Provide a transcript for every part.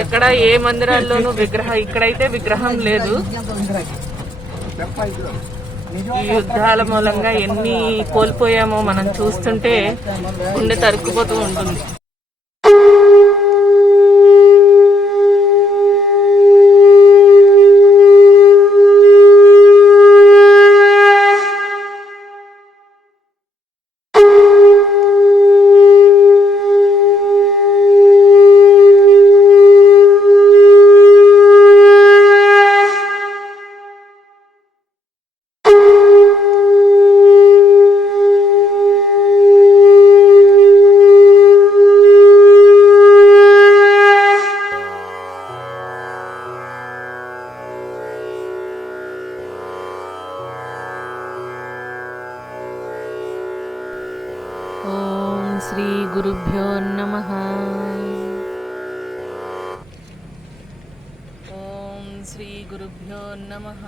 ఎక్కడ ఏ మందిరాల్లోనూ ఇక్కడైతే విగ్రహం లేదు. ఈ యుద్ధాల మూలంగా ఎన్ని కోల్పోయామో మనం చూస్తుంటే గుండె తరుక్కుపోతూ ఉంటుంది. ఓం శ్రీ గురుభ్యో నమః. ఓం శ్రీ గురుభ్యో నమః.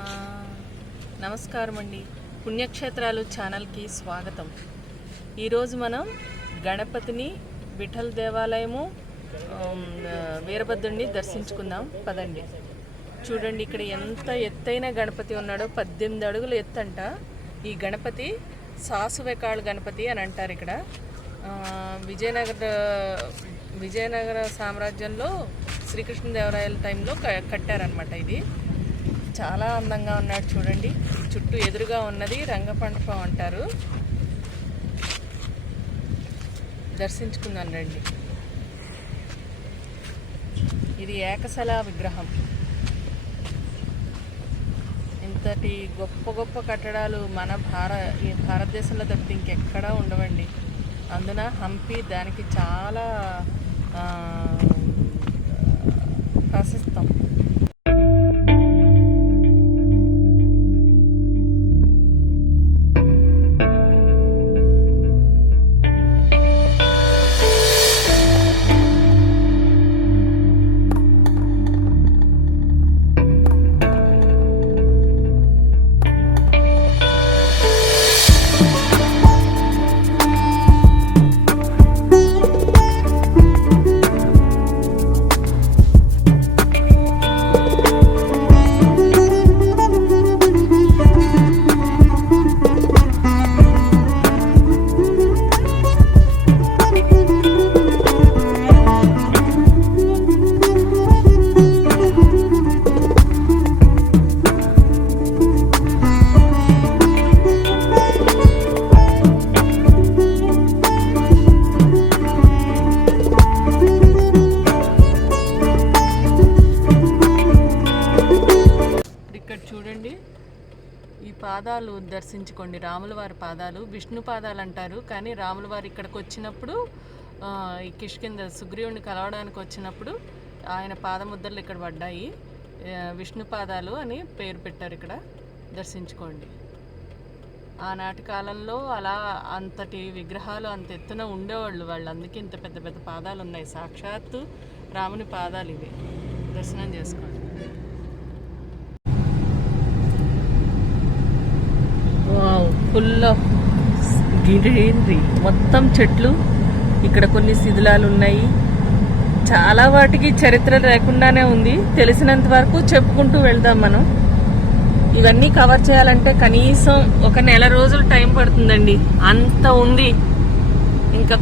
నమస్కారం అండి. పుణ్యక్షేత్రాలు ఛానల్కి స్వాగతం. ఈరోజు మనం గణపతిని, విఠల్ దేవాలయము, వీరభద్రుడిని దర్శించుకుందాం పదండి. చూడండి ఇక్కడ ఎంత ఎత్తైన గణపతి ఉన్నాడో, 18 అడుగుల ఎత్తంట. ఈ గణపతి సాసువెకాళ్ గణపతి అని అంటారు. ఇక్కడ విజయనగర సామ్రాజ్యంలో శ్రీకృష్ణదేవరాయల టైంలో కట్టారనమాట. ఇది చాలా అందంగా ఉన్నాడు చూడండి. చుట్టూ ఎదురుగా ఉన్నది రంగమండపం అంటారు. దర్శించుకుందాం రండి. ఇది ఏకశల విగ్రహం. ఇంతటి గొప్ప గొప్ప కట్టడాలు మన ఈ భారతదేశంలో తప్పితే ఇంకెక్కడా ఉండవండి. అందున హంపి దానికి చాలా ప్రశస్తం. పాదాలు దర్శించుకోండి. రాముల వారి పాదాలు విష్ణు పాదాలు అంటారు, కానీ రాముల వారు ఇక్కడికి వచ్చినప్పుడు ఈ కిష్కింద సుగ్రీవుని కలవడానికి వచ్చినప్పుడు ఆయన పాదముద్రలు ఇక్కడ పడ్డాయి. విష్ణు పాదాలు అని పేరు పెట్టారు. ఇక్కడ దర్శించుకోండి. ఆనాటి కాలంలో అలా అంతటి విగ్రహాలు అంత ఎత్తున ఉండేవాళ్ళు వాళ్ళు, అందుకే ఇంత పెద్ద పెద్ద పాదాలు ఉన్నాయి. సాక్షాత్తు రాముని పాదాలు ఇవి. దర్శనం చేసుకోండి. ఫుల్ ఆఫ్ గ్రీనరీ, మొత్తం చెట్లు. ఇక్కడ కొన్ని శిథిలాలు ఉన్నాయి. చాలా వాటికి చరిత్ర లేకుండానే ఉంది. తెలిసినంత వరకు చెప్పుకుంటూ వెళ్దాం మనం. ఇవన్నీ కవర్ చేయాలంటే కనీసం ఒక నెల రోజులు టైం పడుతుందండి. అంత ఉంది. ఇంకా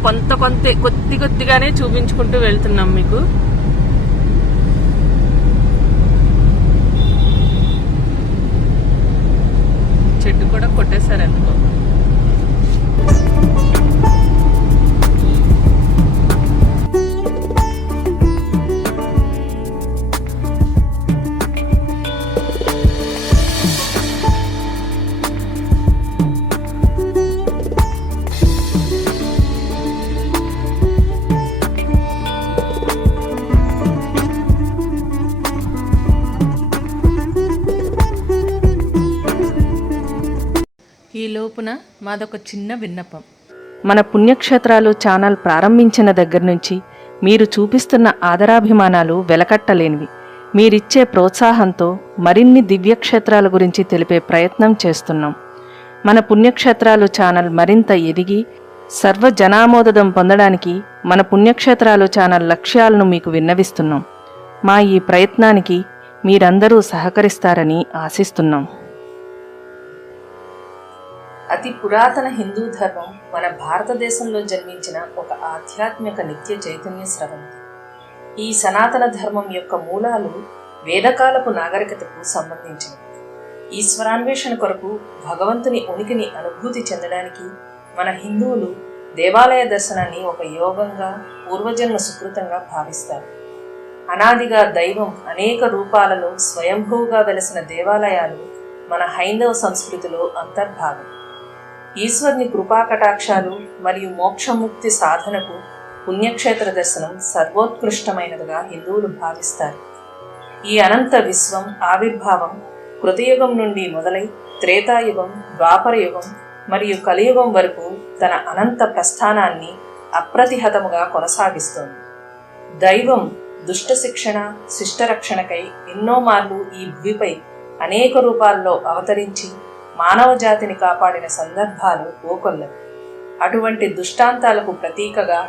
కొద్దిగానే చూపించుకుంటూ వెళ్తున్నాం మీకు. చెట్టు కూడా కొట్టేశారు ఎందుకో. ఈ లోపున మాదొక చిన్న విన్నపం. మన పుణ్యక్షేత్రాలు ఛానల్ ప్రారంభించిన దగ్గర నుంచి మీరు చూపిస్తున్న ఆదరాభిమానాలు వెలకట్టలేనివి. మీరిచ్చే ప్రోత్సాహంతో మరిన్ని దివ్యక్షేత్రాల గురించి తెలిపే ప్రయత్నం చేస్తున్నాం. మన పుణ్యక్షేత్రాలు ఛానల్ మరింత ఎదిగి సర్వ జనామోదం పొందడానికి మన పుణ్యక్షేత్రాలు ఛానల్ లక్ష్యాలను మీకు విన్నవిస్తున్నాం. మా ఈ ప్రయత్నానికి మీరందరూ సహకరిస్తారని ఆశిస్తున్నాం. అతి పురాతన హిందూ ధర్మం మన భారతదేశంలో జన్మించిన ఒక ఆధ్యాత్మిక నిత్య చైతన్య స్రవంతి. ఈ సనాతన ధర్మం యొక్క మూలాలు వేదకాలపు నాగరికతకు సంబంధించినవి. ఈశ్వరాన్వేషణ కొరకు భగవంతుని ఉనికిని అనుభూతి చెందడానికి మన హిందువులు దేవాలయ దర్శనాన్ని ఒక యోగంగా, పూర్వజన్మ సుకృతంగా భావిస్తారు. అనాదిగా దైవం అనేక రూపాలలో స్వయంభూగా వెలసిన దేవాలయాలు మన హైందవ సంస్కృతిలో అంతర్భాగం. ఈశ్వరుని కృపాకటాక్షాలు మరియు మోక్షముక్తి సాధనకు పుణ్యక్షేత్ర దర్శనం సర్వోత్కృష్టమైనదిగా హిందువులు భావిస్తారు. ఈ అనంత విశ్వం ఆవిర్భావం కృతయుగం నుండి మొదలై త్రేతాయుగం, ద్వాపరయుగం మరియు కలియుగం వరకు తన అనంత ప్రస్థానాన్ని అప్రతిహతముగా కొనసాగిస్తోంది. దైవం దుష్ట శిక్షణ, శిష్టరక్షణకై ఎన్నో మార్లు ఈ భూమిపై అనేక రూపాల్లో అవతరించి మానవ జాతిని కాపాడిన సందర్భాలు ఓకొల్లవి. అటువంటి దుష్టాంతాలకు ప్రతీకగా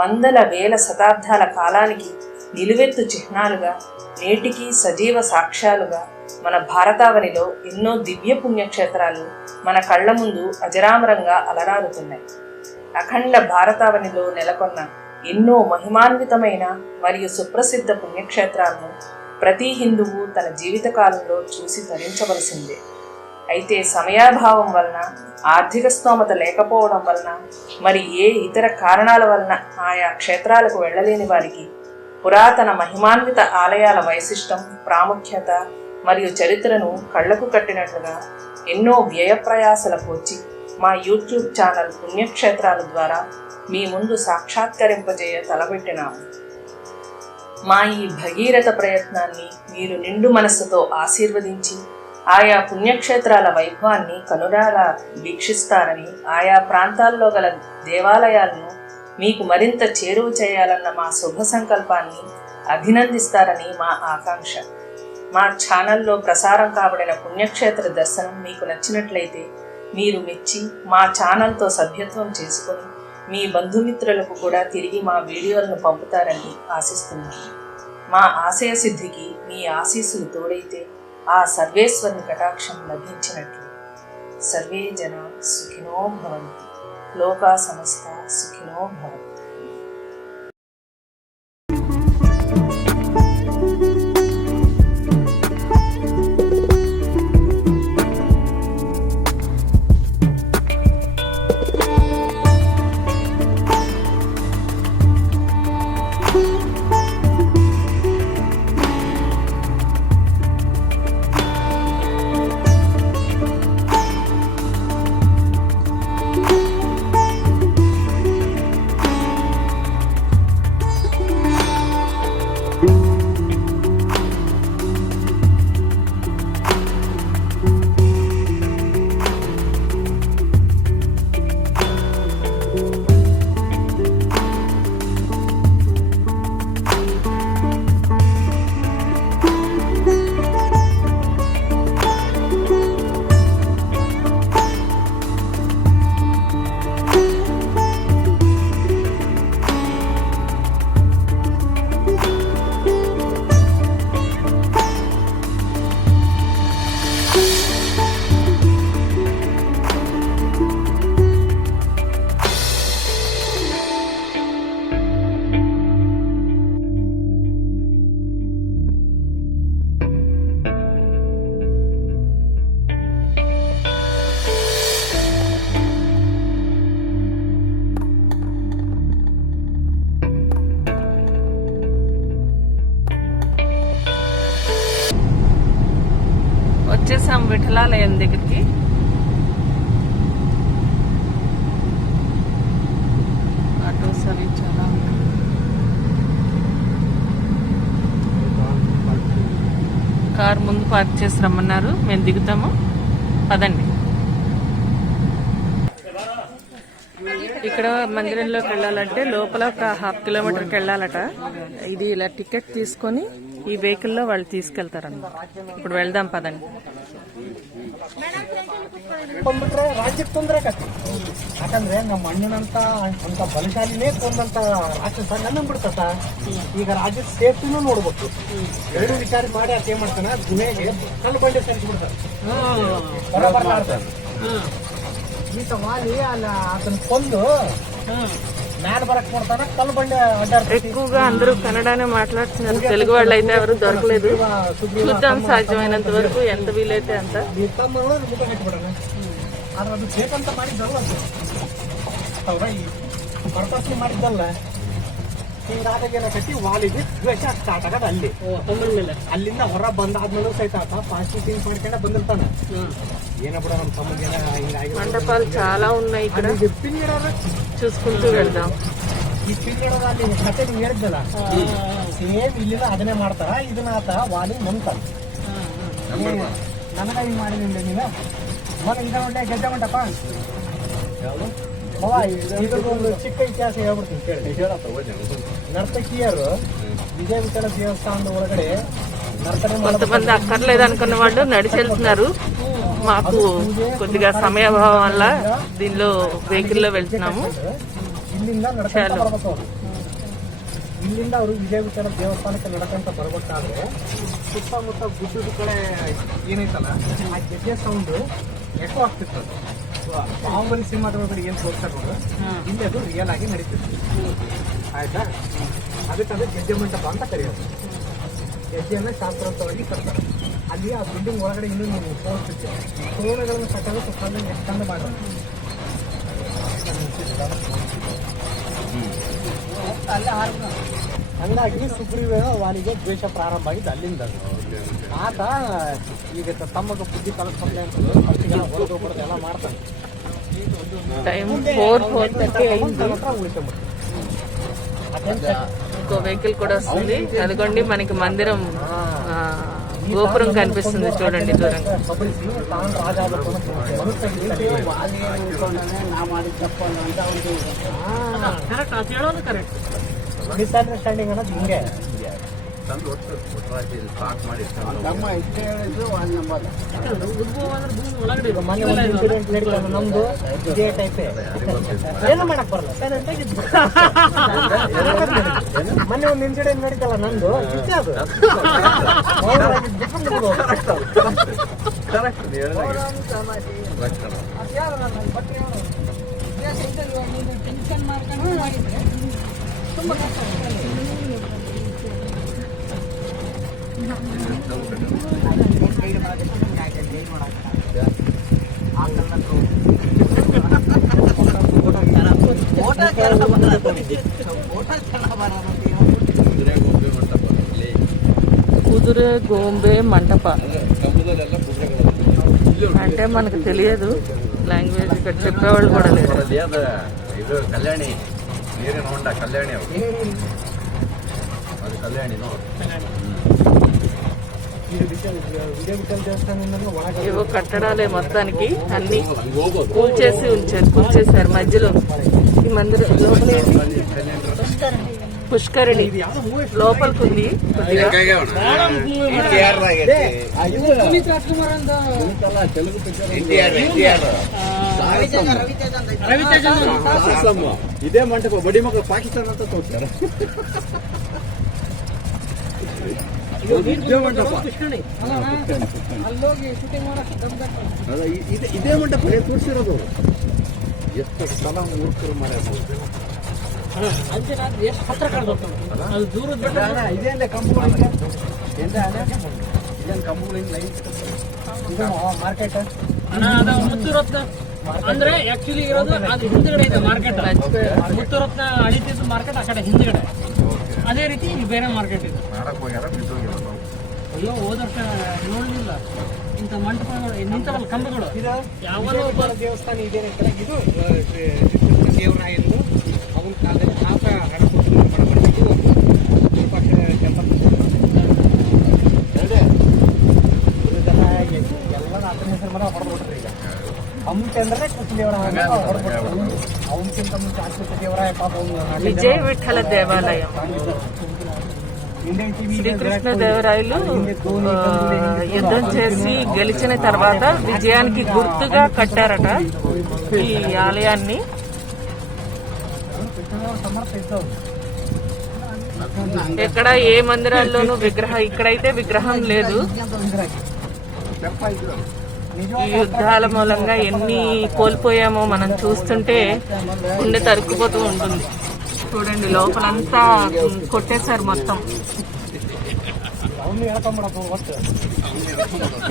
వందల వేల శతాబ్దాల కాలానికి నిలువెత్తు చిహ్నాలుగా, నేటికి సజీవ సాక్ష్యాలుగా మన భారతావనిలో ఎన్నో దివ్య పుణ్యక్షేత్రాలు మన కళ్ల ముందు అజరామరంగా అలరారుతున్నాయి. అఖండ భారతావనిలో నెలకొన్న ఎన్నో మహిమాన్వితమైన మరియు సుప్రసిద్ధ పుణ్యక్షేత్రాలను ప్రతి హిందువు తన జీవితకాలంలో చూసి తరించవలసిందే. అయితే సమయాభావం వలన, ఆర్థిక స్తోమత లేకపోవడం వలన, మరి ఏ ఇతర కారణాల వలన ఆయా క్షేత్రాలకు వెళ్ళలేని వారికి పురాతన మహిమాన్విత ఆలయాల వైశిష్టం, ప్రాముఖ్యత మరియు చరిత్రను కళ్లకు కట్టినట్లుగా ఎన్నో వ్యయప్రయాసల కోర్చి మా యూట్యూబ్ ఛానల్ పుణ్యక్షేత్రాల ద్వారా మీ ముందు సాక్షాత్కరింపజేయ తలపెట్టినాము. మా ఈ భగీరథ ప్రయత్నాన్ని మీరు నిండు మనస్సుతో ఆశీర్వదించి ఆయా పుణ్యక్షేత్రాల వైభవాన్ని కనురారా వీక్షిస్తారని, ఆయా ప్రాంతాల్లో గల దేవాలయాలను మీకు మరింత చేరువ చేయాలన్న మా శుభ సంకల్పాన్ని అభినందిస్తారని మా ఆకాంక్ష. మా ఛానల్లో ప్రసారం కాబడిన పుణ్యక్షేత్ర దర్శనం మీకు నచ్చినట్లయితే మీరు మెచ్చి మా ఛానల్తో సభ్యత్వం చేసుకొని మీ బంధుమిత్రులకు కూడా తిరిగి మా వీడియోలను పంపుతారని ఆశిస్తున్నాను. మా ఆశయ సిద్ధికి మీ ఆశీస్సులు తోడైతే ఆ సర్వేశ్వరుని కటాక్షం లభించినట్లు. సర్వే జన సుఖినో భవంతు. లోకా సమస్త సుఖినో భవంతు. వచ్చేసాం విఠలాలయం దగ్గరికి. ఆటోస్ అవి చాలా కార్ ముందు పార్క్ చేసి రమ్మన్నారు. మేము దిగుతాము, పదండి. ఇక్కడ మందిరంలోకి వెళ్ళాలంటే లోపల ఒక 1/2 కిలోమీటర్కి వెళ్ళాలట. ఇది ఇలా టికెట్ తీసుకొని ఈ వెహికల్లో వాళ్ళు తీసుకెళ్తారన్నమాట. ఇప్పుడు వెళ్దాం పదండి. ಬಂದ್ಬಿಟ್ರೆ ರಾಜ್ಯಕ್ಕೆ ತೊಂದರೆ ಕಷ್ಟ. ಯಾಕಂದ್ರೆ ನಮ್ಮ ಅಣ್ಣನಂತ ಅಂತ ಬಲಶಾಲಿನೇ ಕೊಂದಂತ ರಾಕ್ಷಸ ನನ್ನ ಬಿಡ್ತತ. ಈಗ ರಾಜ್ಯದ ಸೇಫ್ಟಿನೂ ನೋಡ್ಬೇಕು, ಎರಡು ವಿಚಾರ ಮಾಡಿ ಅದೇ ಮಾಡ್ತಾನೆ. ಗುನೆಗೆ ಕಲ್ಲು ಬಂಡೆ ಸರಿಸ್ಬಿಡ್ತಾರೆ, ಬರೋಬರ್ ಮಾಡ್ತಾರೆ. ಈತ ವಾಲಿ ಅಲ್ಲ ಅದನ್ನ ಕೊಂದು మ్యాన్ బరక్ కొడతానా కళ్ళు బండి అడ్డారు. ఎక్కువగా అందరూ కన్నడనే మాట్లాడుతున్నారు, తెలుగు వాళ్ళు అయితే ఎవరు దొరకలేదు. చూద్దాం సాధ్యమైనంత వరకు, ఎంత వీలైతే అంత. ಅದು ಬೇಕಂತ ಮಾಡಿದ್ದಲ್ಲ, ಪರ್ಪಸ್ ಮಾಡಿದ್ದಲ್ಲ. ಹಿಂಗಾದಾಗೆಲ್ಲ ಕಟ್ಟಿ ವಾಲಿಗೆ ದ್ವೇಷ ಸ್ಟಾರ್ಟ್ ಆಗೋದು ಅಲ್ಲಿ. ಅಲ್ಲಿಂದ ಹೊರ ಬಂದಾದ್ಮೇಲೆ ಸಹಿತ ಆತ ಪಾಸಿಟಿವ್ ಥಿಂಕ್ ಮಾಡ್ಕೊಂಡೆ ಬಂದಿರ್ತಾನೆ. ఏన కూడా మన తమ్ముడిన ఇంగాగి మండపాలు చాలా ఉన్నాయి ఇక్కడ, చూసుకుంటూ వెళ్దాం. ఈ పిల్లడದಲ್ಲಿ ಕತೆ ನೀವು ಹೇಳಿದ್ದಲ್ಲ, ಸೇಮ್ ಇಲ್ಲಿನ ಅದನ್ನೇ ಮಾಡ್ತಾರ. ಇದನ್ನ ಆತ ವಾಲಿ ನಂಬ್ತಾನ. ನನಗ ಹಿಂಗ್ ಮಾಡಿದ್ರಿಂದ ನೀನು ಮಗ ಈಗ ಒಳ್ಳೆ ಗೆದ್ದ ಮಂಟಪ ಇದೊಂದು ಚಿಕ್ಕ ಇತಿಹಾಸ ಹೇಳ್ಬಿಡ್ತೀನಿ ಕೇಳಿ. ನರ್ತಕಿಯರು ವಿಜಯ ವಿಠಲ ದೇವಸ್ಥಾನದ ಒಳಗಡೆ కొంతమంది అక్కర్లేదు అనుకున్న వాళ్ళు నడిచి వెళ్తున్నారు. మాకు కొద్దిగా సమయాభావం వల్ల దీనిలో వెహికల్లో వెళ్తున్నాము. ಇಲ್ಲಿಂದ ನಡ್ಕೊಂತ ಬರ್ಬೇಕು. ಇಲ್ಲಿಂದ ಅವರು ವಿಜಯ ವಿಠಲ ದೇವಸ್ಥಾನಕ್ಕೆ ನಡ್ಕೊಂತ ಬರ್ಬೇಕಾದ್ರೆ ಸುತ್ತಮುತ್ತ ಗುಡ್ಡದ ಕಡೆ ಏನೈತಲ್ಲ ಆ ಗೆಜ್ಜೆ ಸೌಂಡ್ ಎಕೋ ಆಗ್ತಿತ್ತು. ಬಾಹುಬಲಿ ಸಿನಿಮಾದ ಒಳಗಡೆ ಏನ್ ತೋರಿಸ್ತಾರೆ ನೋಡು, ಇಲ್ಲಿ ಅದು ರಿಯಲ್ ಆಗಿ ನಡೀತಿತ್ತು. ಆಯ್ತಾ, ಅದಕ್ಕೆ ಗೆಜ್ಜೆ ಮಂಟಪ ಅಂತ ಕರೆಯೋದು. ಹೆಜ್ಜೆಯನ್ನ ಶಾಸ್ತ್ರೋಕ್ತವಾಗಿ ಕಟ್ತಾರೆ. ಅಲ್ಲಿ ಆ ಬಿಲ್ಡಿಂಗ್ ಒಳಗಡೆ ಇನ್ನೂ ನೀವು ತೋರಿಸ್ತಿದ್ದೆ ತೋರಣಗಳನ್ನು ಕಟ್ಟಲು ಸ್ವಲ್ಪ ಚಂದ ಮಾಡೋದು. ಹಂಗಾಗಿ ಸುಗ್ರೀವ ವಾಲಿಗೆ ದ್ವೇಷ ಪ್ರಾರಂಭ ಆಗಿದ್ದು ಅಲ್ಲಿಂದ. ಆತ ಈಗ ತಮ್ಮಗ ಬುದ್ಧಿ ಕಲಿಸ್ಕೊಂಡೆ ಅಂತ ಹೊರಗೋಗ್ಬಿಡೋದು ಎಲ್ಲ ಮಾಡ್ತಾನೆ. ఇంకో వెహికల్ కూడా వస్తుంది. అదిగోండి మనకి మందిరం గోపురం కనిపిస్తుంది చూడండి దూరంగా. కరెక్ట్ మిస్అండర్స్టాండింగ్ ಅನ್ನೋದು ಹಿಂಗೆ. ಮೊನ್ನೆ ಒಂದು ಇನ್ಸಿಡೆಂಟ್ ನಡೀತಲ್ಲ ನಮ್ದು, ಇದೇ ಟೈಪೇ. ಏನು ಮಾಡಕ್ ಬರಲ್ಲ, ಮೊನ್ನೆ ಒಂದು ಇನ್ಸಿಡೆಂಟ್ ನಡೀತಲ್ಲ ನಂದು, ಇಷ್ಟೇ ಅದು. ಟೆನ್ಷನ್ ಮಾಡ್ಕೊಂಡು ಮಾಡಿದ್ರೆ ತುಂಬಾ ಕಷ್ಟ. కుదురే గోంబే మంటప అంటే మనకు తెలియదు లాంగ్వేజ్, ఇక్కడ చెప్పేవాళ్ళు కూడా లేదు. ಇದು ಕಲ್ಯಾಣಿ, ನೀರಿನ ಹೊಂಡ ಕಲ್ಯಾಣಿ, ಅದು ಕಲ್ಯಾಣಿ ನೋಡಿ. ఏవో కట్టడాలే మొత్తానికి అన్ని కూల్చేశారు మధ్యలో. ఈ మందిరం పుష్కరిణి లోపలికి ఉంది. ಇದೇ ಮಂಟಪ ಬಡಿ ಮಕ್ಕಳು ಪಾಕಿಸ್ತಾನ ಅಂತ ತೋರ್ತಾರೆ. ಇದೇ ಮಂಟಪ ತೋರಿಸಿರೋದು. ಎಷ್ಟು ಸಲ ಮೂರ್ಖರು ಮಾಡ್ಯಾರ. ಇದೇನೆ ಕಂಪುಗಳು, ಇದೇನು ಕಂಪುಗಳು ಲೈಟ್ ಮಾರ್ಕೆಟ್ ಮುತ್ತುರತ್ನ ಅಂದ್ರೆ ಆಕ್ಚುಲಿ ಇರೋದು ಅದು ಹಿಂದ್ಗಡೆ ಇದೆ ಮಾರ್ಕೆಟ್. ಮುತ್ತುರತ್ನ ಅಡಿತಿದ್ದು ಮಾರ್ಕೆಟ್ ಆ ಕಡೆ ಹಿಂದ್ಗಡೆ. ಅದೇ ರೀತಿ ಇಲ್ಲಿ ಬೇರೆ ಮಾರ್ಕೆಟ್ ಇದೆ. ಅಯ್ಯೋ ಹೋದ ವರ್ಷ ನೋಡ್ಲಿಲ್ಲ ಇಂಥ ಮಂಟಪಗಳು ನಿಂತವಲ್ಲ ಕಂಬಗಳು. ಯಾವ ದೇವಸ್ಥಾನ ಇದೆ ಇದು ದೇವರಾಯರು ಅವನ ಕಾಲದಲ್ಲಿ ಆತ ಹಣ ಕೊಟ್ಟು ಎಲ್ಲ ಆತನ ಹೆಸರು ಮರ ಹೊಡೆದ್ಬಿಟ್ರಿ. ಈಗ ಹಂಪಿ ಅಂದ್ರೆ ಕೃಷ್ಣದೇವರಾಯ ಅವನಕ್ಕಿಂತ ಮುಂಚೆ ಆಶ್ವತ ದೇವರಾಯ ಪಾಪ విజయ విఠల దేవాలయం. इंडियन टीवी శ్రీకృష్ణదేవరాయలు యుద్ధం చేసి గెలిచిన తర్వాత విజయానికి గుర్తుగా కట్టారట ఈ ఆలయాన్ని. समर्पित ఎక్కడ ఏ మందిరాల్లోనూ ఇక్కడైతే విగ్రహం లేదు. ఈ యుద్ధాల మూలంగా ఎన్ని కోల్పోయామో మనం చూస్తుంటే గుండె తరుక్కుపోతూ ఉంటుంది. చూడండి లోపలంతా కొట్టేశారు మొత్తం.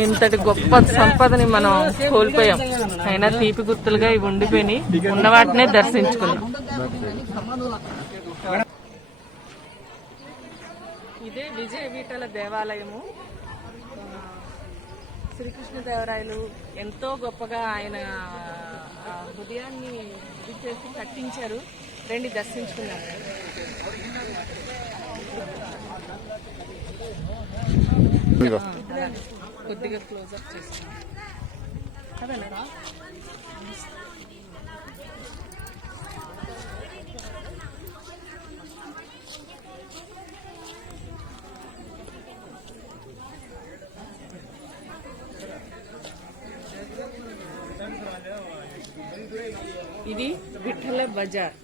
ఇంతటి గొప్ప సంపదని మనం కోల్పోయాం. అయినా తీపి గుర్తులుగా ఇవి ఉండిపోయి ఉన్న వాటినే దర్శించుకున్నాం. ఇదే విజయ వీటల దేవాలయము. శ్రీకృష్ణదేవరాయలు ఎంతో గొప్పగా ఆయన హృదయాన్ని ఇది చేసి కట్టించారు. రండి దర్శించుకున్నారు. కొద్దిగా క్లోజ్అప్ చేస్తున్నాం. ఇది విఠల బజార్.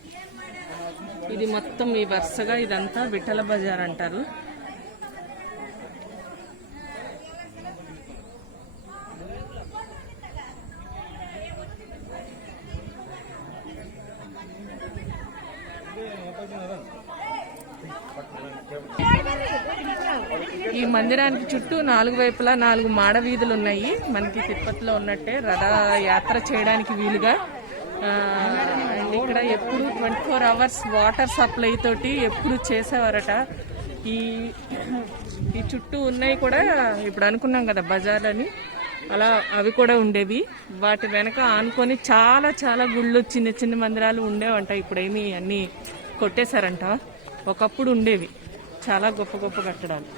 ఇది మొత్తం ఈ వరుసగా ఇదంతా విఠల బజార్ అంటారు. ఈ మందిరానికి చుట్టూ 4 వైపులా 4 మాడ వీధులు ఉన్నాయి. మనకి తిరుపతిలో ఉన్నట్టే రథయాత్ర చేయడానికి వీలుగా. అండ్ ఇక్కడ ఎప్పుడు 24 అవర్స్ వాటర్ సప్లై తోటి ఎప్పుడు చేసేవారట. ఈ చుట్టూ ఉన్నాయి కూడా ఇప్పుడు అనుకున్నాం కదా బజార్ అని, అలా అవి కూడా ఉండేవి. వాటి వెనక ఆనుకొని చాలా చాలా గుళ్ళు చిన్న చిన్న మందిరాలు ఉండేవంట. ఇప్పుడేమి అన్నీ కొట్టేశారంట. ఒకప్పుడు ఉండేవి చాలా గొప్ప గొప్ప కట్టడాలు.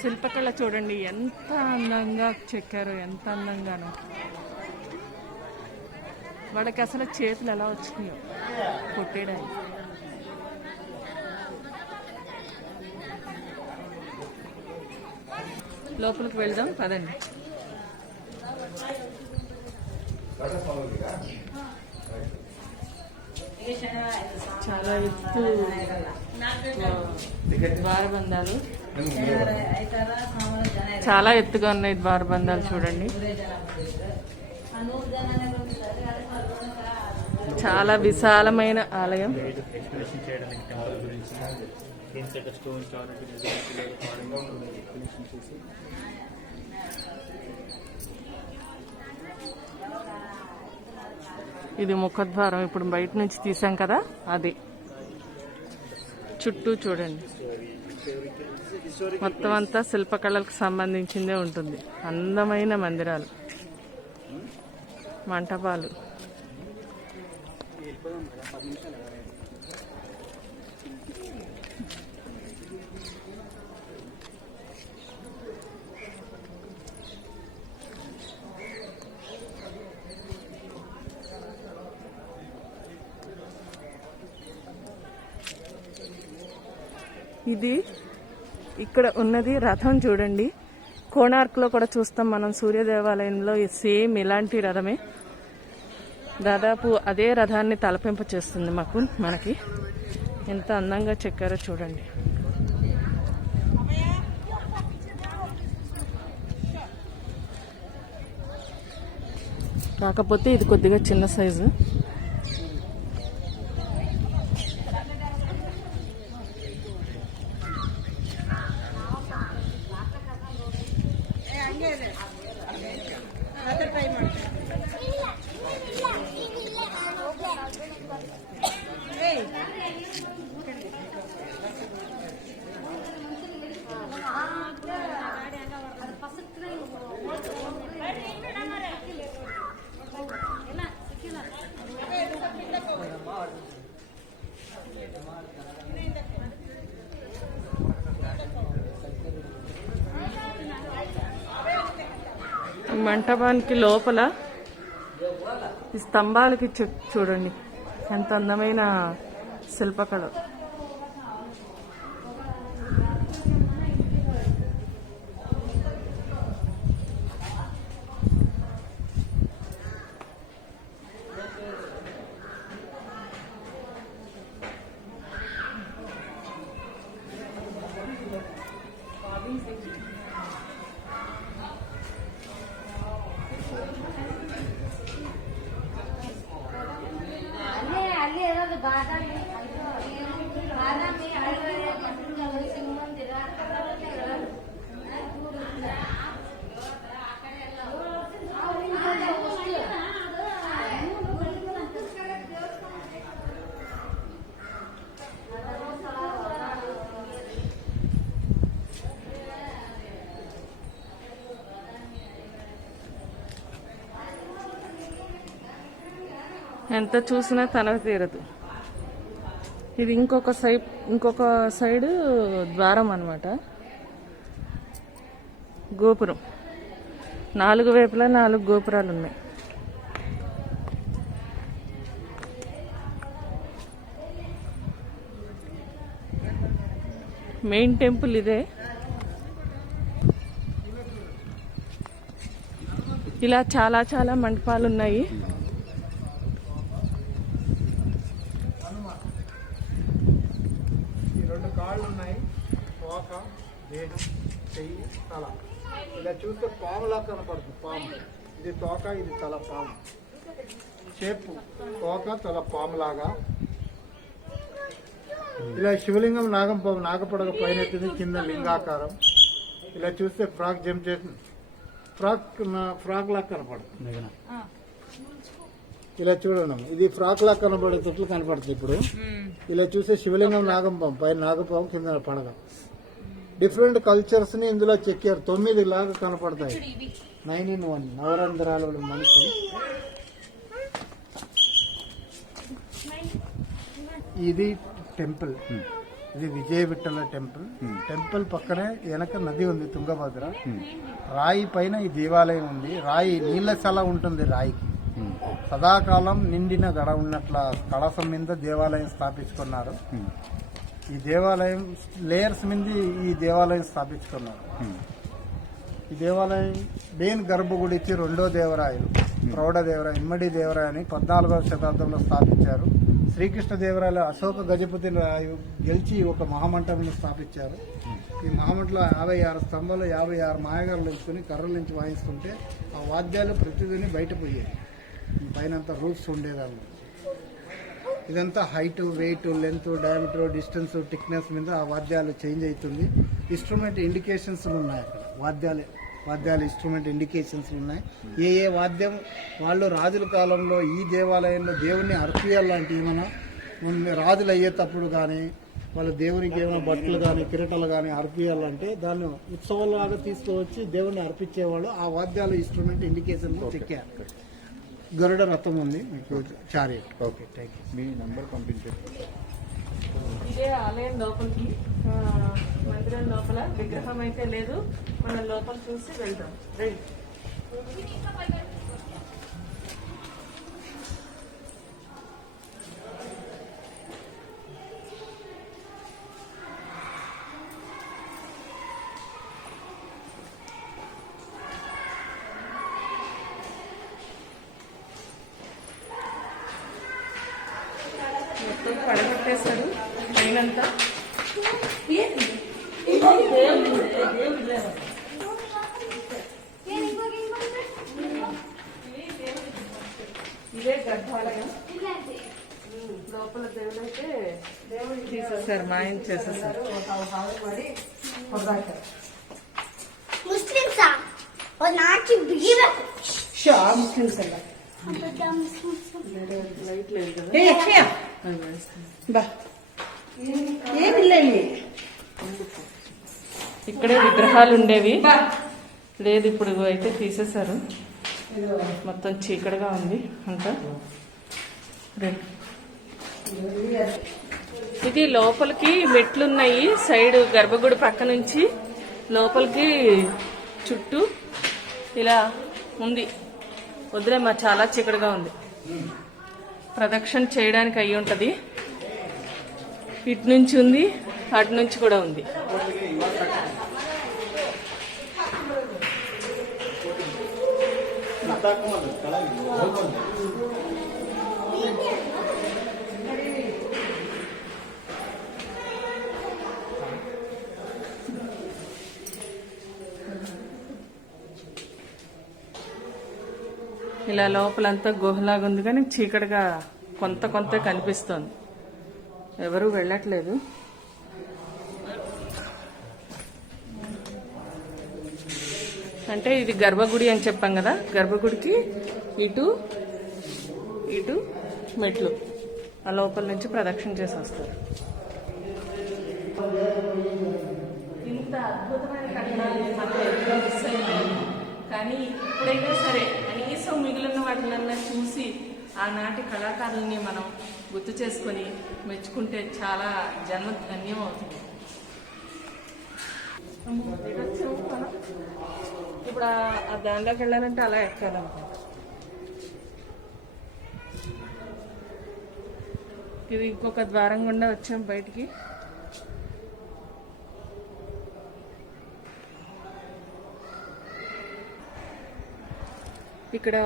శిల్పకళ చూడండి ఎంత అందంగా చెక్కారో, ఎంత అందంగానో. వాళ్ళకి అసలు చేతులు ఎలా వచ్చినాయో కొట్టేయడానికి. లోపలికి వెళ్దాం పదండి. చాలా ఎత్తు ద్వారబంధాలు, చాలా ఎత్తుగా ఉన్నాయి ద్వారబంధాలు చూడండి. చాలా విశాలమైన ఆలయం. ఇది ముఖద్వారం. ఇప్పుడు బయట నుంచి తీసాం కదా అది. చుట్టూ చూడండి మొత్తం అంతా శిల్పకళలకు సంబంధించిందే ఉంటుంది. అందమైన మందిరాలు, మంటపాలు. ఇది ఇక్కడ ఉన్నది రథం చూడండి. కోణార్క్లో కూడా చూస్తాం మనం, సూర్య దేవాలయంలో సేమ్ ఇలాంటి రథమే. దాదాపు అదే రథాన్ని తలపింప చేస్తుంది మనకి. ఎంత అందంగా చెక్కారో చూడండి. కాకపోతే ఇది కొద్దిగా చిన్న సైజు. మంటపానికి లోపల ఈ స్తంభాలకి చూడండి ఎంత అందమైన శిల్పకళ. ఎంత చూసినా తనకు తీరదు. ఇది ఇంకొక సైడ్ ద్వారం అన్నమాట. గోపురం 4 వైపులా 4 గోపురాలు ఉన్నాయి. మెయిన్ టెంపుల్ ఇదే. ఇలా చాలా చాలా మండపాలు ఉన్నాయి. కాళ్ళు ఉన్నాయి, తోక, దేహం, చెయ్యి, తల. ఇలా చూస్తే పాములా కనపడుతుంది. పాము ఇది తోక, ఇది తల. పాము షేప్ తోక, తల పాములాగా. ఇలా శివలింగం నాగపడగ పైన ఎత్తుంది, కింద లింగాకారం. ఇలా చూస్తే ఫ్రాక్ జంప్ చేసి ఫ్రాక్ లాగా కనపడుతుంది. ఇలా చూడండి, ఇది ఫ్రాక్ లాగా కనబడేటట్లు కనపడుతుంది. ఇప్పుడు ఇలా చూస్తే శివలింగం నాగంపాము, పైన నాగపాము, కింద పడగ. డిఫరెంట్ కల్చర్స్ ని ఇందులో చెక్కారు. 9 లాగా కనపడతాయి. 9 in 1 నవరంధ్రాల మనిషి. ఇది టెంపుల్. ఇది విజయ విఠల టెంపుల్. టెంపుల్ పక్కనే వెనక నది ఉంది, తుంగభద్ర. రాయి పైన ఈ దేవాలయం ఉంది. రాయి నీళ్ల సల ఉంటుంది. రాయికి సదాకాలం నిండిన గడ ఉన్నట్ల కళసం మీద దేవాలయం స్థాపించుకున్నారు. ఈ దేవాలయం లేయర్స్ మీద ఈ దేవాలయం స్థాపించుకున్నారు. ఈ దేవాలయం మెయిన్ గర్భగుడి ఇచ్చి 2వ దేవరాయలు, ప్రౌఢదేవరాయ, ఇమ్మడి దేవరాయ అని 14వ శతాబ్దంలో స్థాపించారు. శ్రీకృష్ణదేవరాయలు అశోక గజపతి రాయు గెలిచి ఒక మహామంటపం స్థాపించారు. ఈ మహామంటలో 56 స్తంభాలు, 56 మాయగారులు ఎంచుకుని కర్రల నుంచి వాయిస్తుంటే ఆ వాద్యాలు ప్రతిదిని బయటపోయేవి. పైన రూఫ్స్ ఉండేదాన్ని. ఇదంతా height, weight, length, diameter, distance, thickness మీద ఆ వాద్యాలు చేంజ్ అవుతుంది. ఇన్స్ట్రుమెంట్ ఇండికేషన్స్ ఉన్నాయి అక్కడ. వాద్యాలు ఇన్స్ట్రుమెంట్ ఇండికేషన్స్ ఉన్నాయి. ఏ వాద్యం వాళ్ళు రాజుల కాలంలో ఈ దేవాలయంలో దేవుణ్ణి అర్పియాలంటే ఏమైనా రాజులు అయ్యేటప్పుడు కానీ వాళ్ళ దేవునికి ఏమైనా బట్టలు కానీ కిరీటాలు కానీ అర్పియాలంటే దాన్ని ఉత్సవాలాగా తీసుకువచ్చి దేవుణ్ణి అర్పించేవాళ్ళు. ఆ వాద్యాలు ఇన్స్ట్రుమెంట్ ఇండికేషన్ చెక్కారు. గరుడ రథం ఉంది మీకు, chariot. Okay, thank you. Me number పంపించండి. ఇదే ఆలయం లోపలికి, మందిరం లోపల విగ్రహం అయితే లేదు. మనం లోపల చూసి వెళ్దాం. రండి. మొత్తం పడగొట్టేశాడు పైనంతా. ఇదే గర్భాలయం. లోపల దేవుడైతే తీసేసారు, మాయం చేసేసారు. ಮುಸ್ಲಿಮ್ಸಾ ಒಂದು ನಾಟಿ ಬಿಗಿಬೇಕು ముస్లిమ్స్ అಲ್ಲ. లైట్ లేదు కదా. ఇక్కడే విగ్రహాలు ఉండేవి. లేదు, ఇప్పుడు అయితే తీసేశారు. మొత్తం చీకటిగా ఉంది అంతా. ఇది లోపలికి మెట్లున్నాయి. సైడ్ గర్భగుడి పక్క నుంచి లోపలికి చుట్టూ ఇలా ఉంది. వదిలేమ్మా, చాలా చీకటిగా ఉంది. ప్రదక్షిణ చేయడానికి అయ్యి ఉంటుంది. ఇటు నుంచి ఉంది, అటు నుంచి కూడా ఉంది. ఇలా లోపలంతా గుహలాగా ఉంది, కానీ చీకటిగా కొంత కనిపిస్తోంది. ఎవరు వెళ్ళట్లేదు. అంటే ఇది గర్భగుడి అని చెప్పాం కదా, గర్భగుడికి ఇటు ఇటు మెట్లు, ఆ లోపల నుంచి ప్రదక్షిణ చేసి వస్తారు. ఇంత అద్భుతమైన కట్టడాలు మనం ఎప్పుడో మిస్ అయ్యాము. కానీ ఇప్పుడైనా సరే కనీసం మిగిలిన వాటినన్నా చూసి ఆనాటి కళాకారుల్ని మనం గుర్తు చేసుకొని మెచ్చుకుంటే చాలా జన్మ ధన్యం అవుతుంది. ఇప్పుడు ఆ దానిలోకి వెళ్ళాలంటే అలా ఎక్కాలనుకో. ఇది ఇంకొక ద్వారం గుండా వచ్చాం బయటికి. ఇక్కడ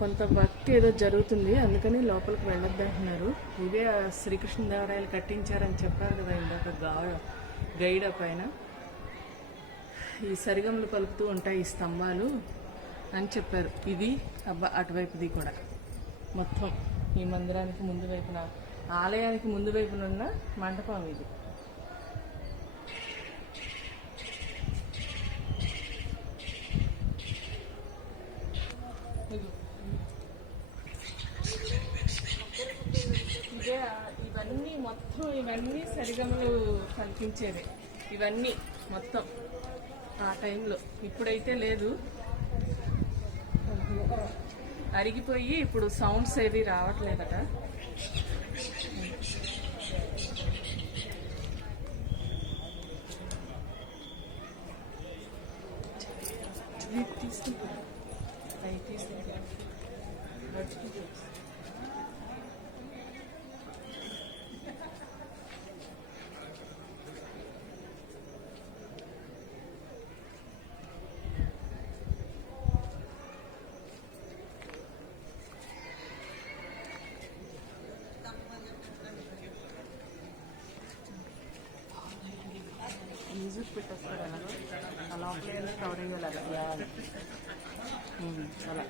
కొంత వర్క్ ఏదో జరుగుతుంది, అందుకని లోపలికి వెళ్ళొద్దు అంటున్నారు. ఇదే శ్రీకృష్ణదేవరాయలు కట్టించారని చెప్పారు కదా ఇందాక గైడ్ పైన. ఈ సరిగమలు పలుకుతూ ఉంటాయి ఈ స్తంభాలు అని చెప్పారు. ఇది అటువైపుది కూడా మొత్తం ఈ మందిరానికి ముందు వైపున, ఆలయానికి ముందు వైపున ఉన్న మండపం ఇది. ఇదే ఇవన్నీ మొత్తం ఇవన్నీ సరిగమలు కనిపించేది, ఇవన్నీ మొత్తం ఆ టైంలో. ఇప్పుడైతే లేదు, అరిగిపోయి ఇప్పుడు సౌండ్స్ ఏవి రావట్లేదట. మ్యూజిక్ పెట్టేస్తారు అలా కవర్ అయ్యేలా అలా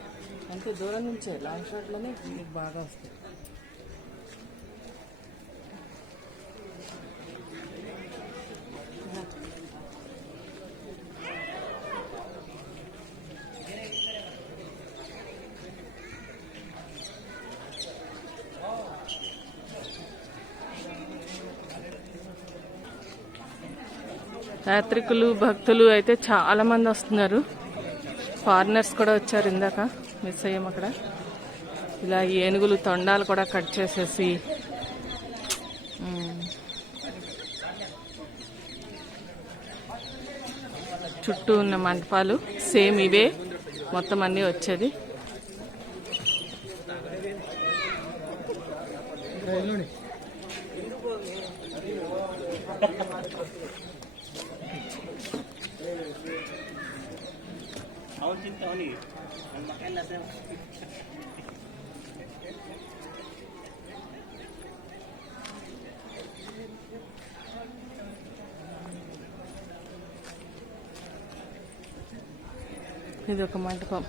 అంతే. దూరం నుంచే లాంగ్ షాట్లోనే మీకు బాగా వస్తుంది. యాత్రికులు భక్తులు అయితే చాలా మంది వస్తున్నారు. ఫారినర్స్ కూడా వచ్చారు, ఇందాక మిస్ అయ్యాం అక్కడ. ఇలా ఏనుగులు తొండాలు కూడా కట్ చేసేసి చుట్టూ ఉన్న మంటపాలు సేమ్ ఇవే మొత్తం అన్నీ వచ్చేది. ఇది ఒక మంటపం.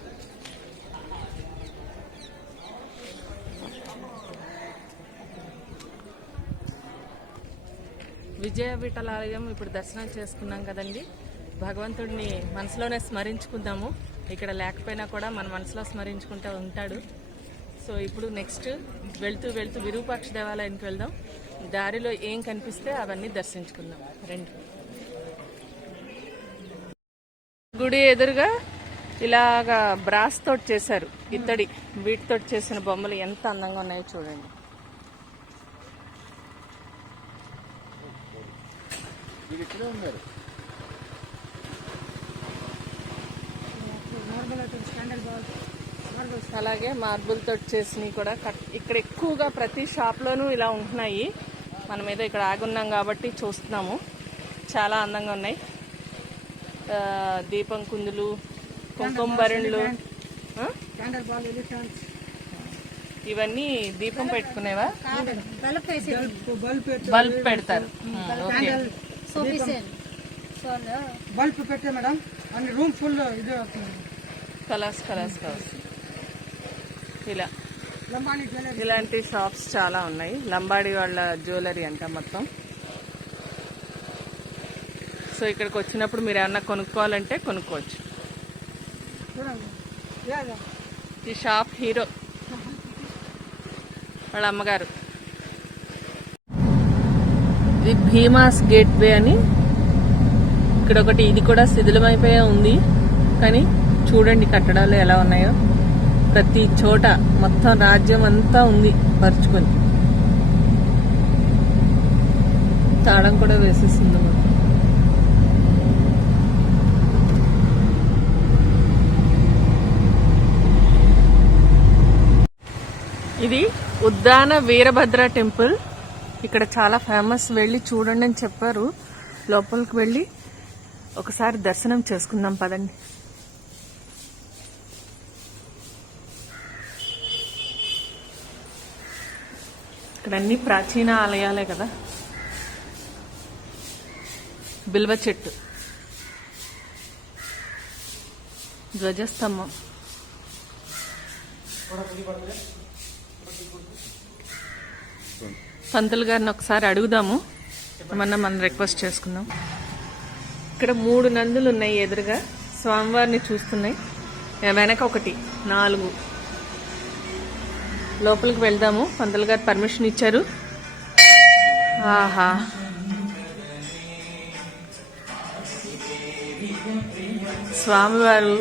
విజయ విఠలాలయం ఇప్పుడు దర్శనం చేసుకున్నాం కదండి. భగవంతుడిని మనసులోనే స్మరించుకుందాము. ఇక్కడ లేకపోయినా కూడా మన మనసులో స్మరించుకుంటూ ఉంటాడు. సో ఇప్పుడు నెక్స్ట్ వెళ్తూ వెళ్తూ విరూపాక్ష దేవాలయానికి వెళ్దాం. దారిలో ఏం కనిపిస్తే అవన్నీ దర్శించుకుందాం రండి. గుడి ఎదురుగా ఇలాగా బ్రాస్ తోటి చేశారు, ఇత్తడి వీటితో చేసిన బొమ్మలు ఎంత అందంగా ఉన్నాయో చూడండి. అలాగే మార్బుల్ తోటి చేసినవి కూడా ఇక్కడ ఎక్కువగా ప్రతి షాప్లోనూ ఇలా ఉంటున్నాయి. మనం ఏదో ఇక్కడ ఆగున్నాం కాబట్టి చూస్తున్నాము. చాలా అందంగా ఉన్నాయి. దీపం కుందులు, కుంకుమ భరణులు, ఇవన్నీ దీపం పెట్టుకునేవా? బల్బ్ పెడతారు. బల్బ్ పెట్టే మేడం అన్ని రూమ్ ఫుల్ ఇది కలర్స్ కలర్స్ ఇలా ఇలాంటి షాప్స్ చాలా ఉన్నాయి. లంబాడి వాళ్ళ జ్యువెలరీ అంట మొత్తం. సో ఇక్కడికి వచ్చినప్పుడు మీరు ఏమన్నా కొనుక్కోవాలంటే కొనుక్కోవచ్చు. ఈ షాప్ హీరో వాళ్ళ అమ్మగారు. ఇది భీమాస్ గేట్వే అని ఇక్కడ ఒకటి, ఇది కూడా శిథిలమైపోయే ఉంది. కానీ చూడండి కట్టడాలు ఎలా ఉన్నాయో. ప్రతి చోట మొత్తం రాజ్యం అంతా ఉంది పరుచుకొని. తాళం కూడా వేసేసింది మొత్తం. ఇది ఉద్దాన వీరభద్ర టెంపుల్. ఇక్కడ చాలా ఫేమస్, వెళ్ళి చూడండి అని చెప్పారు. లోపలికి వెళ్ళి ఒకసారి దర్శనం చేసుకుందాం పదండి. ఇక్కడ అన్ని ప్రాచీన ఆలయాలే కదా. బిల్వ చెట్టు, ధ్వజస్తంభం. పంతులు గారిని ఒకసారి అడుగుదాము, ఏమన్నా మనం రిక్వెస్ట్ చేసుకుందాం. ఇక్కడ 3 నందులు ఉన్నాయి ఎదురుగా, స్వామివారిని చూస్తున్నాయి. వెనక ఒకటి, 4. లోపలికి వెళ్దాము. పంతులు గారు పర్మిషన్ ఇచ్చారు. ఆహా, స్వామివారు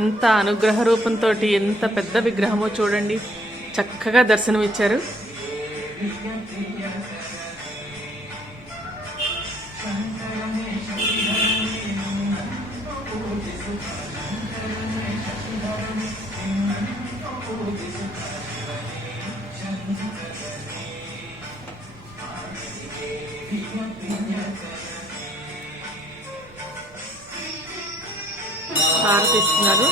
ఎంత అనుగ్రహ రూపంతో ఎంత పెద్ద విగ్రహమో చూడండి. చక్కగా దర్శనం ఇచ్చారు. హారతి ఇస్తున్నారు.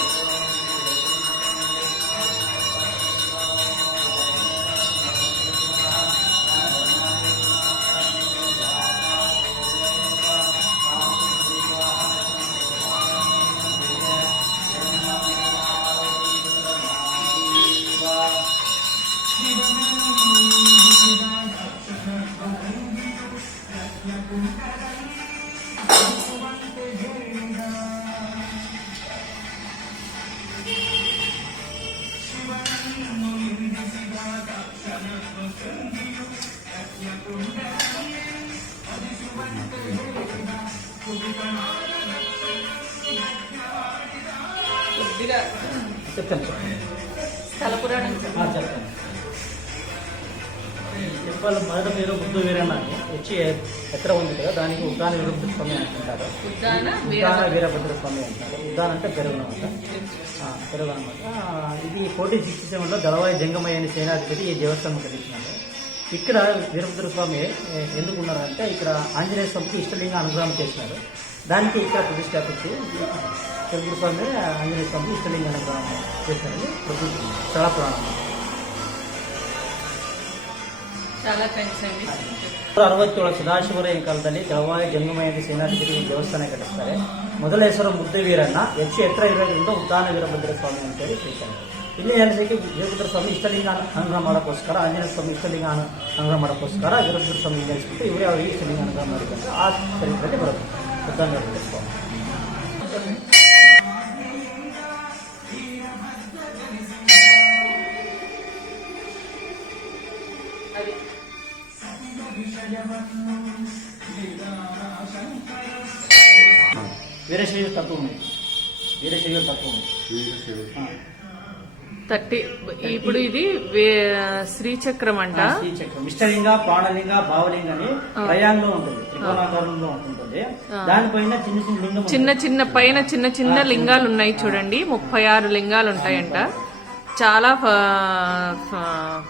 స్థల పురాణం చెప్తాను. చెప్పాలి. మొదటి పేరు బుద్ధ వీరన్న అని వచ్చి ఎక్కడ ఉంది కదా, దానికి ఉద్దాన వీరభద్ర స్వామి అంటుంటారు. ఉద్దాన వీరభద్ర స్వామి అంటారు. ఉద్దాన అంటే పెరుగు అనమాట. పెరుగు అనమాట. ఇది 1467లో దళవాయి జంగమయ్య అనే సేనాధిపతి ఈ దేవస్థానం కట్టించినారు. ఇక్కడ వీరభద్ర స్వామి ఎందుకున్నారంటే ఇక్కడ ఆంజనేయ స్వామికి ఇష్టలింగ అనుగ్రహం చేసినారు. దానికి ఇక్కడ ప్రతిష్టాపించి వీరభద్ర స్వామి ఆంజనేయ స్వామికి ఇష్టలింగ అనుగ్రహం చేశారని స్థల పురాణం. చాలా థ్యాంక్స్ ಅಂడి. 67 ಸದಾಶಿವರಾಯನ ಕಾಲದಲ್ಲಿ ದಳವಾಯಿ ಜಂಗಮಯ್ಯ ಸೇನಾಧಿಪತಿ ದೇವಸ್ಥಾನ ಕಟ್ಟಿಸ್ತಾರೆ. ಮೊದಲ ಹೆಸರು ಮುದ್ದ ವೀರಣ್ಣ, ಹೆಚ್ಚು ಎತ್ತರ ಇರೋದ್ರಿಂದ ಉದ್ದಾನ ವೀರಭದ್ರ ಸ್ವಾಮಿ ಅಂತೇಳಿ ಕರೀತಾರೆ. ಇಲ್ಲಿ ಏನಿಸಕ್ಕೆ ವೀರಭದ್ರ ಸ್ವಾಮಿ ಇಷ್ಟಲಿಂಗ ಅನುಗ್ರಹ ಮಾಡೋಕ್ಕೋಸ್ಕರ, ಆಂಜನೇಯ ಸ್ವಾಮಿ ಇಷ್ಟಲಿಂಗ ಅನುಗ್ರಹ ಮಾಡೋಕ್ಕೋಸ್ಕರ ವೀರಭದ್ರ ಸ್ವಾಮಿ ನೆಲೆಸ್ಬಿಟ್ಟು ಇವರೇ ಅವರಿಗೆ ಇಷ್ಟಲಿಂಗ ಅನುಗ್ರಹ ಮಾಡಿದಂತೆ ಆ ಚರಿತ್ರೆಯಲ್ಲಿ ಬರುತ್ತೆ ಉದ್ದಾನ ವೀರಭದ್ರ ಸ್ವಾಮಿ. వీరశైవ తక్కువ ఉంది. వీరశైవ తక్కువ ఉంది. ఇప్పుడు ఇది శ్రీచక్రం అంట. శ్రీచక్రం ఇష్టలింగ, ప్రాణలింగ, భావలింగ అని ప్రయాంగంలో ఉంటుంది, త్రికోణాకారంలో ఉంటుంది. దానిపైన చిన్న పైన చిన్న లింగాలు ఉన్నాయి చూడండి. 36 లింగాలు ఉంటాయంట. చాలా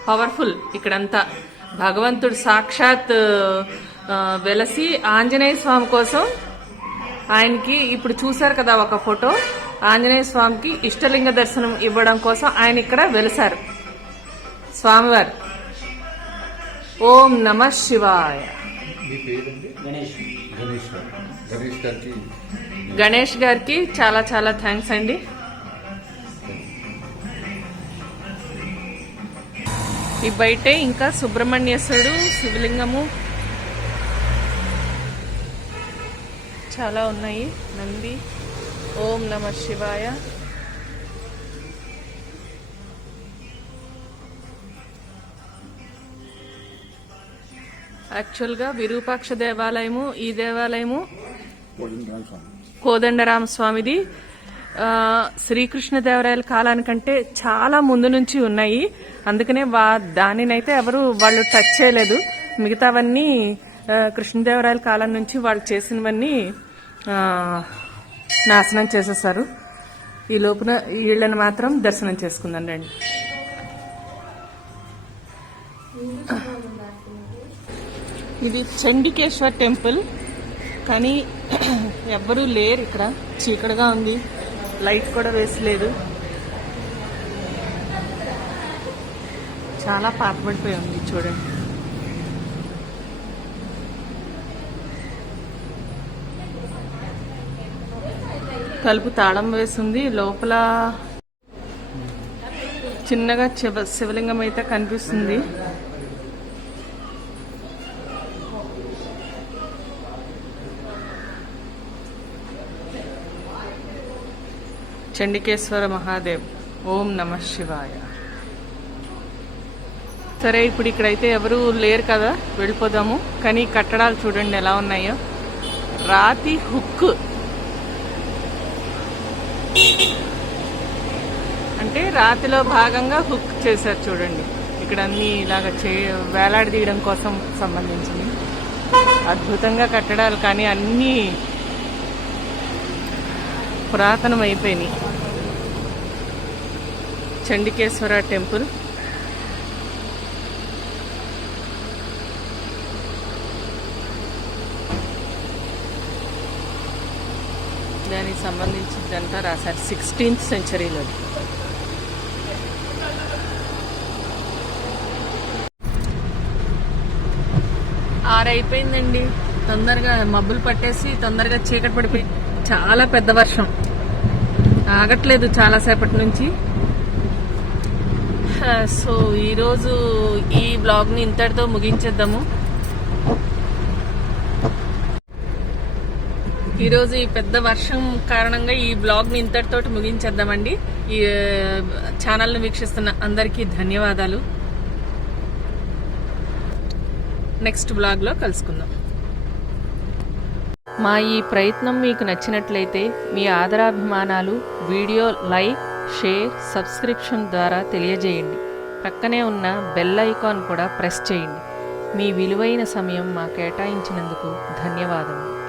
పవర్ఫుల్. ఇక్కడంతా భగవంతుడు సాక్షాత్ వెలసి ఆంజనేయ స్వామి కోసం, ఆయనకి ఇప్పుడు చూశారు కదా ఒక ఫోటో, ఆంజనేయ స్వామికి ఇష్టలింగ దర్శనం ఇవ్వడం కోసం ఆయన ఇక్కడ వెలిసారు స్వామివారు. ఓం నమ శివాయ. గణేష్ గారికి చాలా థ్యాంక్స్ అండి. ఈ బయటే ఇంకా సుబ్రహ్మణ్యేశ్వరుడు, శివలింగము చాలా ఉన్నాయి. నంది, ఓం నమ శివాయ. యాక్చువల్గా విరూపాక్ష దేవాలయము, ఈ దేవాలయము కోదండరామ స్వామిది శ్రీకృష్ణదేవరాయల కాలానికంటే చాలా ముందు నుంచి ఉన్నాయి. అందుకనే దానినైతే ఎవరు వాళ్ళు టచ్ చేయలేదు. మిగతావన్నీ కృష్ణదేవరాయల కాలం నుంచి వాళ్ళు చేసినవన్నీ నాశనం చేసేసారు. ఈ లోపున వీళ్ళని మాత్రం దర్శనం చేసుకుందాం రండి. ఇది చండికేశ్వర్ టెంపుల్, కానీ ఎవ్వరూ లేరు ఇక్కడ. చీకటిగా ఉంది, లైట్ కూడా వేసలేదు. చాలా పాతబడిపోయి ఉంది చూడండి. తలుపు తాళం వేసింది. లోపల చిన్నగా శివలింగం అయితే కనిపిస్తుంది. చండికేశ్వర మహాదేవ్, ఓం నమ శివాయ. సరే, ఇప్పుడు ఇక్కడైతే ఎవరు లేరు కదా, వెళ్ళిపోదాము. కానీ కట్టడాలు చూడండి ఎలా ఉన్నాయో. రాతి హుక్ అంటే రాతిలో భాగంగా హుక్ చేశారు చూడండి. ఇక్కడ అన్ని ఇలాగ వేలాడదీయడం కోసం సంబంధించింది. అద్భుతంగా కట్టడాలు, కానీ అన్నీ పురాతనం అయిపోయినాయి. చండికేశ్వర టెంపుల్. దానికి సంబంధించిందంతా రాశారు 16th సెంచరీలో. అయిపోయిందండి. తొందరగా మబ్బులు పట్టేసి తొందరగా చీకటి పడిపోయి చాలా పెద్ద వర్షం ఆగట్లేదు చాలాసేపటి నుంచి. సో ఈరోజు ఈ బ్లాగ్ని ఇంతటితో ముగించేద్దాము. ఈరోజు ఈ పెద్ద వర్షం కారణంగా ఈ బ్లాగ్ని ఇంతటితోటి ముగించేద్దామండి. ఈ ఛానల్ని వీక్షిస్తున్న అందరికీ ధన్యవాదాలు. నెక్స్ట్ బ్లాగ్లో కలుసుకుందాం. మా ఈ ప్రయత్నం మీకు నచ్చినట్లయితే మీ ఆదరాభిమానాలు వీడియో లైక్, షేర్, సబ్స్క్రిప్షన్ ద్వారా తెలియజేయండి. పక్కనే ఉన్న బెల్ ఐకాన్ కూడా ప్రెస్ చేయండి. మీ విలువైన సమయం మా కేటాయించినందుకు ధన్యవాదములు.